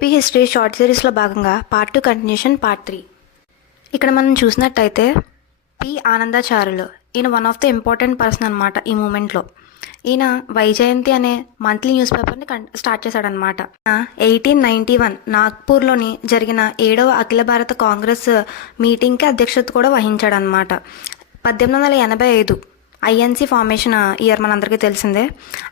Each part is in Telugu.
ఏపీ హిస్టరీ షార్ట్ సిరీస్లో భాగంగా పార్ట్ 2 కంటిన్యూషన్ పార్ట్ 3. ఇక్కడ మనం చూసినట్టయితే పి ఆనందాచార్యులు ఈయన one of the important person అనమాట ఈ మూమెంట్లో. ఈయన వైజయంతి అనే మంత్లీ న్యూస్ పేపర్ని స్టార్ట్ చేశాడనమాట. 1891 నాగ్పూర్లోని జరిగిన 7వ అఖిల భారత కాంగ్రెస్ మీటింగ్కి అధ్యక్షత కూడా వహించాడనమాట. 1885 ఐఎన్సీ ఫార్మేషన్ ఇయర్ మనందరికీ తెలిసిందే.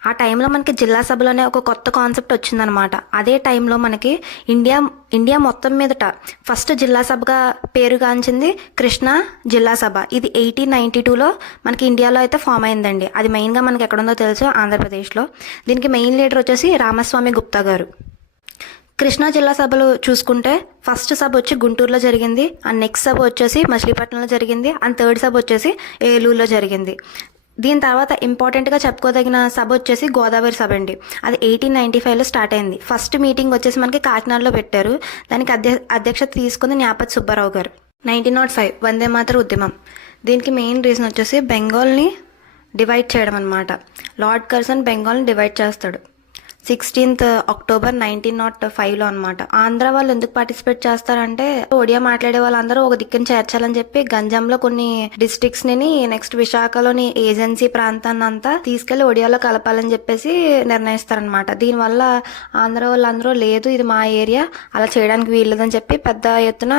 ఆ టైంలో మనకి జిల్లా సభలోనే ఒక కొత్త కాన్సెప్ట్ వచ్చిందనమాట. అదే టైంలో మనకి ఇండియా మొత్తం మీదట ఫస్ట్ జిల్లా సభగా పేరుగాంచింది కృష్ణా జిల్లా సభ. ఇది 1892లో మనకి ఇండియాలో అయితే ఫామ్ అయిందండి. అది మెయిన్గా మనకి ఎక్కడుందో తెలుసు, ఆంధ్రప్రదేశ్లో. దీనికి మెయిన్ లీడర్ వచ్చేసి రామస్వామి గుప్తా గారు. కృష్ణా జిల్లా సభలు చూసుకుంటే ఫస్ట్ సభ వచ్చి గుంటూరులో జరిగింది, అండ్ నెక్స్ట్ సభ వచ్చేసి మచిలీపట్నంలో జరిగింది, అండ్ థర్డ్ సభ వచ్చేసి ఏలూరులో జరిగింది. దీని తర్వాత ఇంపార్టెంట్గా చెప్పుకోదగిన సభ వచ్చేసి గోదావరి సభ అండి. అది 1895లో స్టార్ట్ అయింది. ఫస్ట్ మీటింగ్ వచ్చేసి మనకి కాకినాడలో పెట్టారు. దానికి అధ్యక్షత తీసుకుంది న్యాపతి సుబ్బారావు గారు. 1905 వందే మాతర ఉద్యమం. దీనికి మెయిన్ రీజన్ వచ్చేసి బెంగాల్ని డివైడ్ చేయడం అనమాట. లార్డ్ కర్జన్ బెంగాల్ని డివైడ్ చేస్తాడు 16th October 1905లో అనమాట. ఆంధ్ర వాళ్ళు ఎందుకు పార్టిసిపేట్ చేస్తారంటే ఒడియా మాట్లాడే వాళ్ళందరూ ఒక దిక్కుని చేర్చాలని చెప్పి గంజంలో కొన్ని డిస్ట్రిక్ట్స్ ని, నెక్స్ట్ విశాఖలోని ఏజెన్సీ ప్రాంతాన్ని అంతా తీసుకెళ్లి ఒడియాలో కలపాలని చెప్పేసి నిర్ణయిస్తారనమాట. దీనివల్ల ఆంధ్ర వాళ్ళందరూ లేదు ఇది మా ఏరియా, అలా చేయడానికి వీల్లేదని చెప్పి పెద్ద ఎత్తున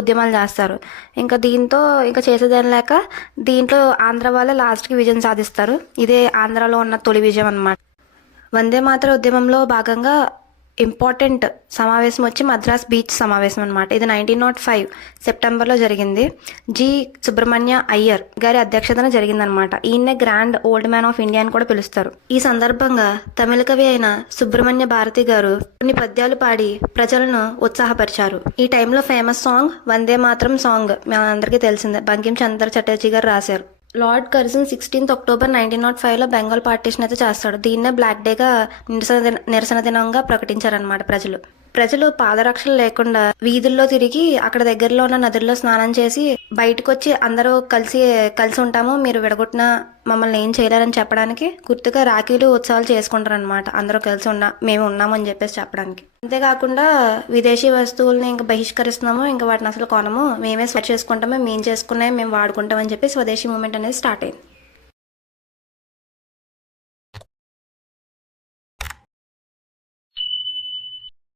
ఉద్యమాలు చేస్తారు. ఇంకా దీంతో ఇంకా చేసేదేం లేక దీంట్లో ఆంధ్ర వాళ్ళే లాస్ట్కి విజయం సాధిస్తారు. ఇదే ఆంధ్రాలో ఉన్న తొలి విజయం అనమాట. వందే మాతర ఉద్యమంలో భాగంగా ఇంపార్టెంట్ సమావేశం వచ్చి మద్రాస్ బీచ్ సమావేశం అనమాట. ఇది 1905 సెప్టెంబర్లో జరిగింది. జి సుబ్రహ్మణ్య అయ్యర్ గారి అధ్యక్షతన జరిగిందనమాట. ఈయన్నే grand old man of India అని కూడా పిలుస్తారు. ఈ సందర్భంగా తమిళ కవి అయిన సుబ్రహ్మణ్య భారతి గారు కొన్ని పద్యాలు పాడి ప్రజలను ఉత్సాహపరిచారు. ఈ టైంలో famous song Vande Mataram song మనందరికీ తెలిసిందే, బంకిం చంద్ర చటర్జీ గారు రాశారు. లార్డ్ కర్జన్ 16th October 1905లో బెంగాల్ పార్టీషన్ అయితే చేస్తాడు. దీన్నే బ్లాక్ డేగా నిరసన దినంగా ప్రకటించారనమాట. ప్రజలు పాదరక్షలు లేకుండా వీధుల్లో తిరిగి అక్కడ దగ్గరలో ఉన్న నదుల్లో స్నానం చేసి బయటకు వచ్చి అందరూ కలిసి ఉంటాము, మీరు విడగొట్టిన మమ్మల్ని ఏం చేయలేరని చెప్పడానికి గుర్తుగా రాఖీలు ఉత్సవాలు చేసుకుంటారు అనమాట. అందరూ కలిసి మేము ఉన్నాము అని చెప్పేసి చెప్పడానికి. అంతేకాకుండా విదేశీ వస్తువుల్ని ఇంకా బహిష్కరిస్తున్నాము, ఇంకా వాటిని అసలు కొనము, మేమే స్వచ్ఛ చేసుకుంటాము, మేము చేసుకున్నాయి మేము వాడుకుంటామని చెప్పి స్వదేశీ మూవ్మెంట్ అనేది స్టార్ట్ అయింది.